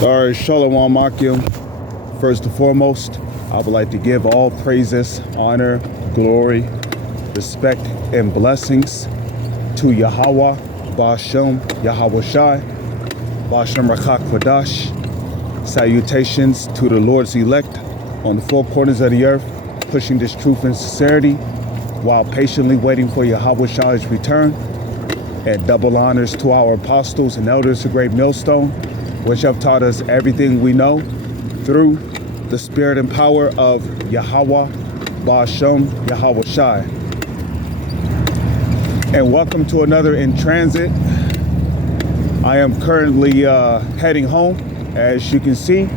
All right, Shalom Akim. First and foremost, I would like to give all praises, honor, glory, respect, and blessings to Yahweh, Ba'ashem, Yahweh Shai, Ba'ashem Rakak Kwadash. Salutations to the Lord's elect on the four corners of the earth, pushing this truth and sincerity while patiently waiting for Yahweh Shai's return. And double honors to our apostles and elders of Great Millstone, which have taught us everything we know through the spirit and power of Yahweh, Ba'ashem, Yahweh Shai. And welcome to another In Transit. I am currently heading home, as you can see.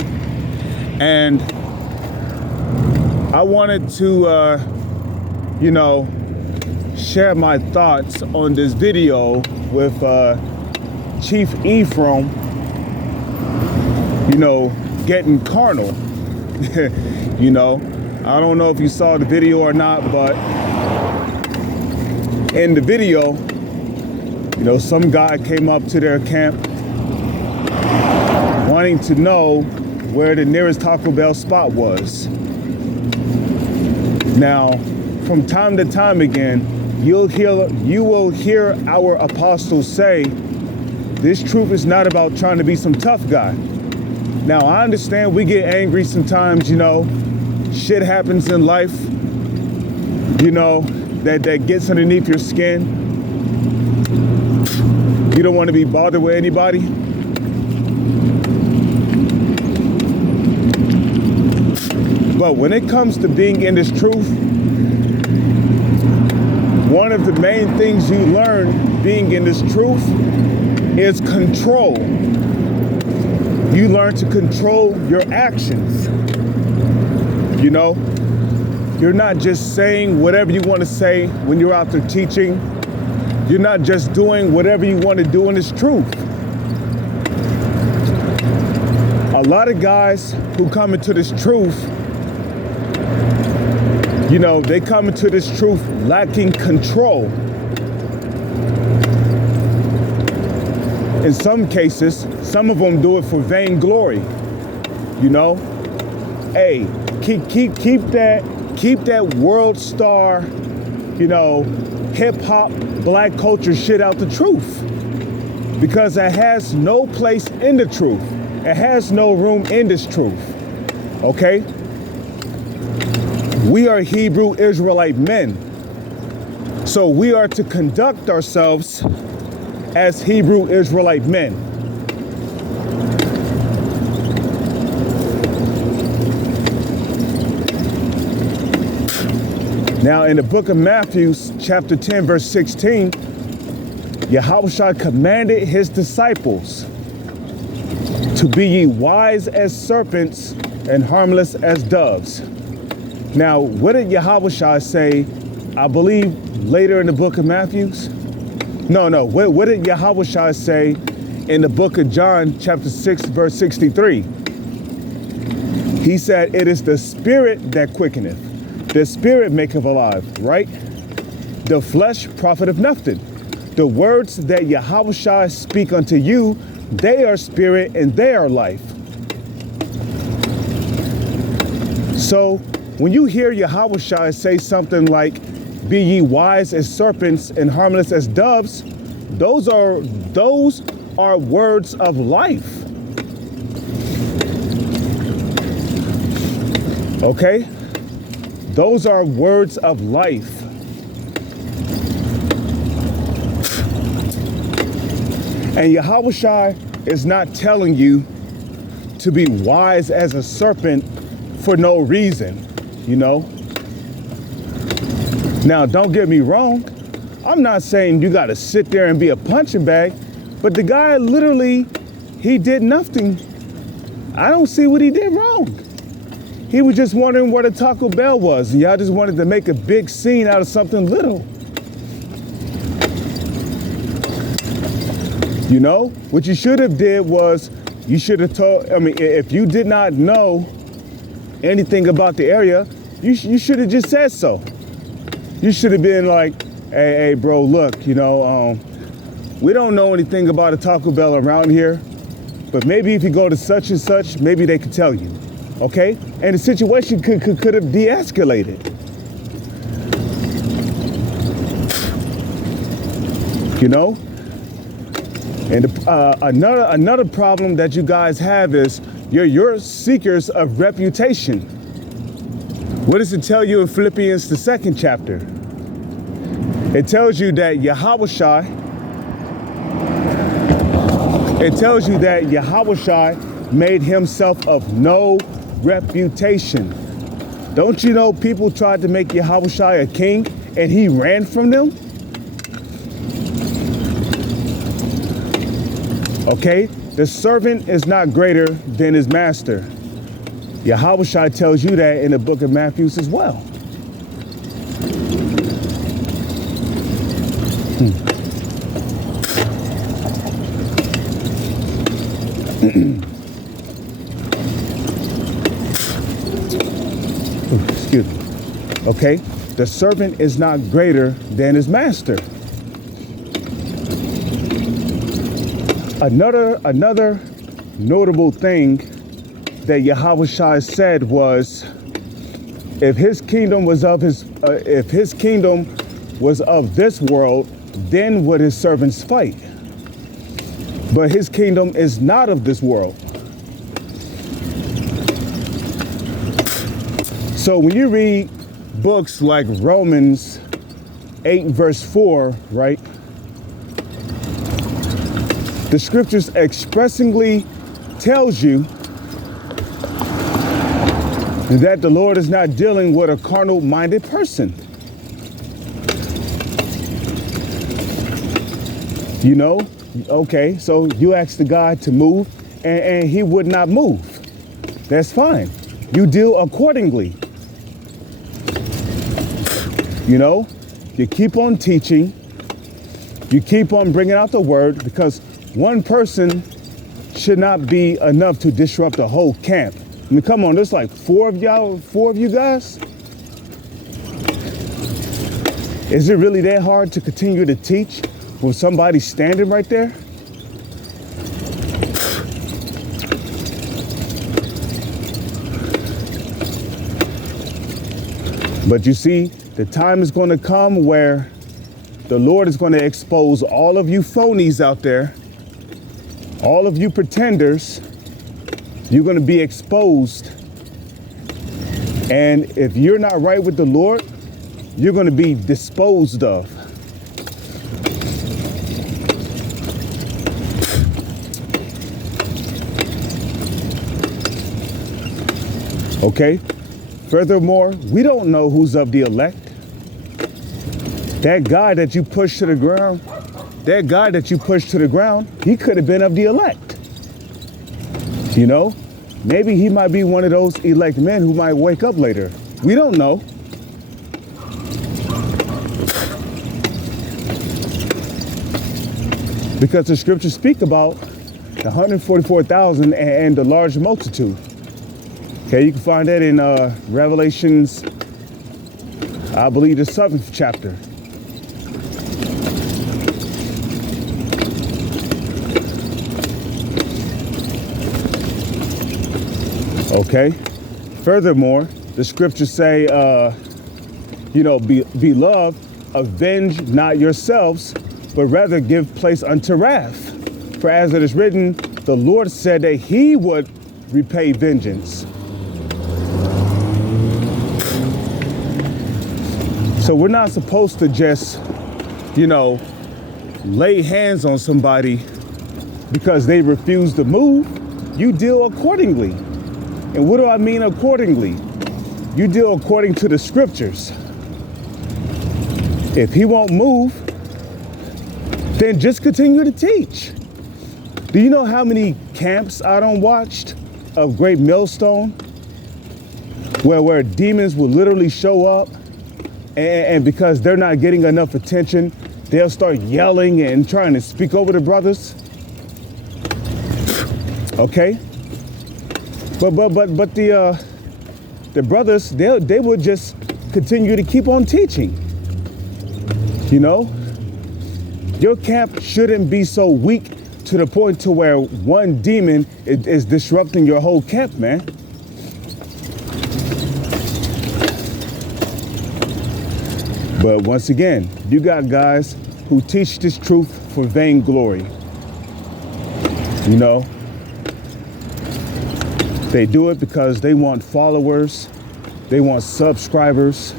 And I wanted to, share my thoughts on this video with Chief Ephraim, getting carnal. I don't know if you saw the video or not, but in the video, some guy came up to their camp wanting to know where the nearest Taco Bell spot was. Now, from time to time again, you will hear our apostles say, this truth is not about trying to be some tough guy. Now, I understand we get angry sometimes, shit happens in life, that gets underneath your skin. You don't want to be bothered with anybody. But when it comes to being in this truth, one of the main things you learn being in this truth is control. You learn to control your actions. You're not just saying whatever you want to say when you're out there teaching. You're not just doing whatever you want to do in this truth. A lot of guys who come into this truth, they come into this truth lacking control. In some cases, some of them do it for vainglory. Hey, keep that world star, hip hop, black culture shit out the truth, because it has no place in the truth. It has no room in this truth. Okay? We are Hebrew Israelite men. So we are to conduct ourselves as Hebrew Israelite men. Now, in the book of Matthew, chapter 10, verse 16, Yahushua commanded his disciples to be ye wise as serpents and harmless as doves. Now, what did Yahushua say, I believe, later in the book of Matthew? No. What did Yahushua say in the book of John, chapter 6, verse 63? He said, it is the spirit that quickeneth. The spirit maketh alive, right? The flesh profiteth nothing. The words that Yahushua speak unto you, they are spirit and they are life. So when you hear Yahushua say something like, be ye wise as serpents and harmless as doves, those are words of life. Okay? Those are words of life. And Yahushua is not telling you to be wise as a serpent for no reason, Now, don't get me wrong. I'm not saying you got to sit there and be a punching bag, but the guy literally, he did nothing. I don't see what he did wrong. He was just wondering where the Taco Bell was, and y'all just wanted to make a big scene out of something little. What you should have did was, you should have told, if you did not know anything about the area, you should have just said so. You should have been like, hey, bro, look, we don't know anything about a Taco Bell around here. but maybe if you go to such and such, maybe they could tell you, okay? And the situation could have de-escalated. You know? And another problem that you guys have is you're seekers of reputation. What does it tell you in Philippians, the 2nd chapter? It tells you that Yahushua made himself of no reputation. Don't you know people tried to make Yahushua a king and he ran from them? Okay, the servant is not greater than his master. Yahushua tells you that in the book of Matthew as well. Excuse me. Okay, the servant is not greater than his master. Another notable thing that Yahushua said was, if his kingdom was of this world, then would his servants fight. But his kingdom is not of this world. So when you read books like Romans 8 verse 4, right? The scriptures expressly tells you that the Lord is not dealing with a carnal-minded person. You know, okay, so you ask the God to move and he would not move. That's fine. You deal accordingly. You know, you keep on teaching, you keep on bringing out the word, because one person should not be enough to disrupt a whole camp. I mean, come on, there's like four of you guys. Is it really that hard to continue to teach with somebody standing right there? But you see, the time is going to come where the Lord is going to expose all of you phonies out there, all of you pretenders. You're going to be exposed. And if you're not right with the Lord, you're going to be disposed of. Okay? Furthermore, we don't know who's of the elect. That guy that you pushed to the ground, he could have been of the elect. You know, maybe he might be one of those elect men who might wake up later. We don't know. Because the scriptures speak about the 144,000 and the large multitude. Okay, you can find that in Revelations, I believe the 7th chapter. Okay. Furthermore, the scriptures say, beloved, avenge not yourselves, but rather give place unto wrath. For as it is written, the Lord said that he would repay vengeance. So we're not supposed to just, lay hands on somebody because they refuse to move. You deal accordingly. And what do I mean accordingly? You deal according to the scriptures. If he won't move, then just continue to teach. Do you know how many camps I done watched of Great Millstone where demons will literally show up and because they're not getting enough attention, they'll start yelling and trying to speak over the brothers? Okay? But the brothers, they would just continue to keep on teaching. You know, your camp shouldn't be so weak to the point to where one demon is disrupting your whole camp, man. But once again, you got guys who teach this truth for vainglory. You know, they do it because they want followers, they want subscribers,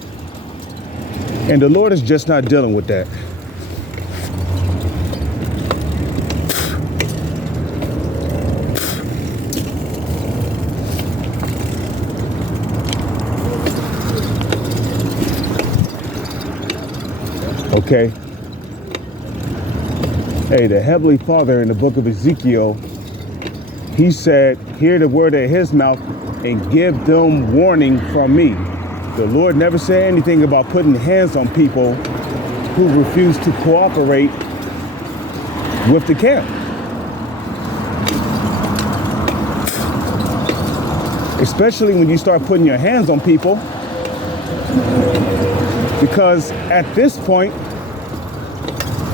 and the Lord is just not dealing with that. Okay. Hey, the Heavenly Father in the book of Ezekiel, he said, hear the word of his mouth and give them warning from me. The Lord never said anything about putting hands on people who refuse to cooperate with the camp. Especially when you start putting your hands on people, because at this point,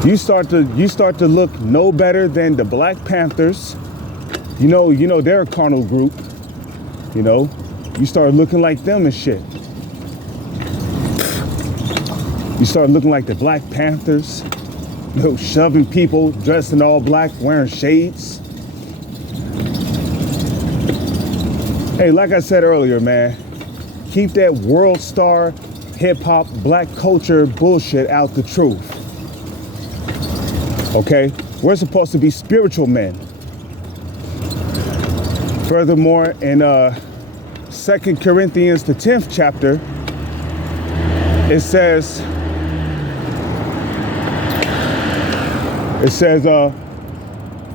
you start to look no better than the Black Panthers. You know they're a carnal group. You know, you start looking like them and shit. You start looking like the Black Panthers. You know, shoving people dressed in all black, wearing shades. Hey, like I said earlier, man, keep that world star hip-hop black culture bullshit out the truth. Okay? We're supposed to be spiritual men. Furthermore, in 2 Corinthians, the 10th chapter, it says,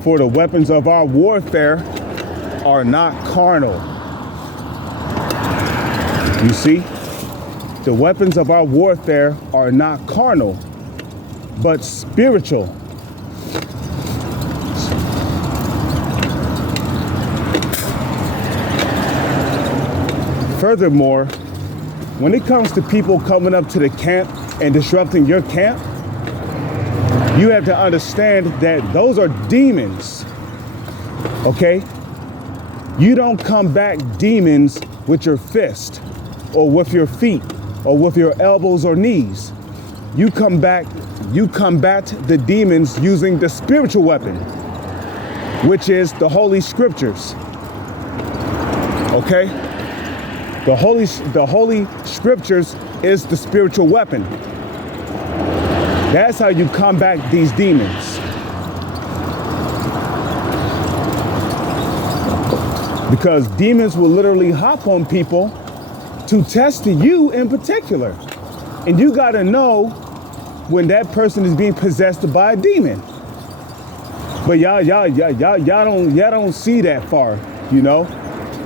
for the weapons of our warfare are not carnal. You see? The weapons of our warfare are not carnal, but spiritual. Furthermore, when it comes to people coming up to the camp and disrupting your camp, you have to understand that those are demons, okay? You don't combat demons with your fist or with your feet or with your elbows or knees. You combat the demons using the spiritual weapon, which is the Holy Scriptures. Okay? The Holy Scriptures is the spiritual weapon. That's how you combat these demons. Because demons will literally hop on people to test you in particular. And you gotta know when that person is being possessed by a demon. But y'all don't see that far, you know,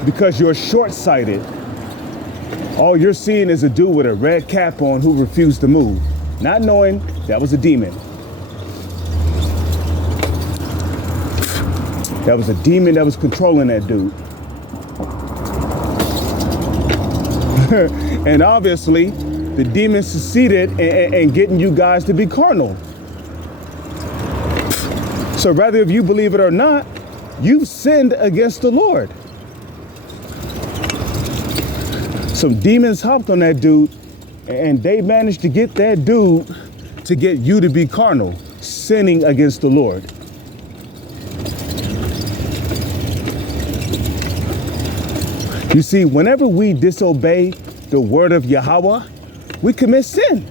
because you're short-sighted. All you're seeing is a dude with a red cap on who refused to move, not knowing that was a demon. That was a demon that was controlling that dude. And obviously, the demon succeeded in getting you guys to be carnal. So rather if you believe it or not, you've sinned against the Lord. Some demons hopped on that dude, and they managed to get that dude to get you to be carnal, sinning against the Lord. You see, whenever we disobey the word of Yahweh, we commit sin.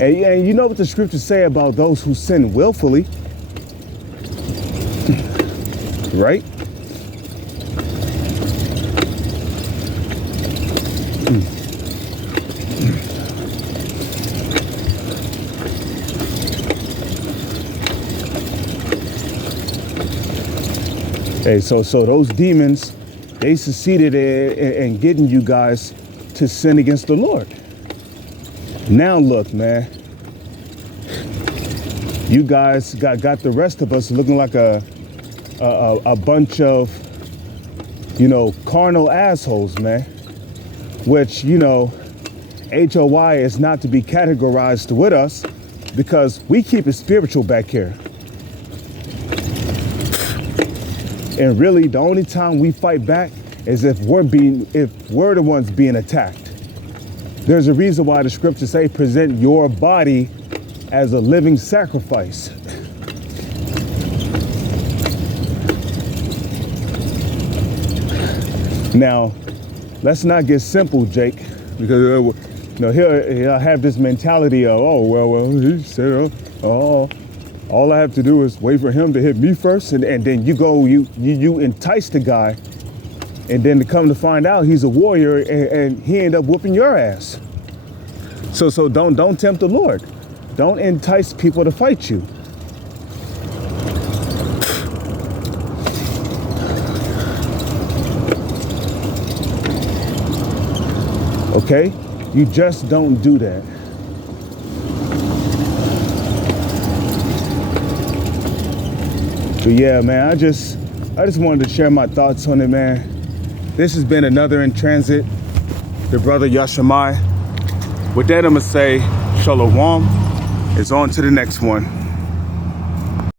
And you know what the scriptures say about those who sin willfully, right? Hey, so those demons, they succeeded in getting you guys to sin against the Lord. Now look, man, you guys got the rest of us looking like a bunch of, you know, carnal assholes, man. Which, you know, HOI is not to be categorized with us because we keep it spiritual back here. And really, the only time we fight back is if we're the ones being attacked. There's a reason why the scriptures say, present your body as a living sacrifice. Now, let's not get simple, Jake, because he'll have this mentality of, well, he said, all I have to do is wait for him to hit me first, and then you entice the guy, and then to come to find out he's a warrior, and he end up whooping your ass. So don't tempt the Lord. Don't entice people to fight you. Okay? You just don't do that. But yeah, man, I just wanted to share my thoughts on it, man. This has been another In Transit, the brother Yashamai. With that, I'm gonna say shalom. It's on to the next one.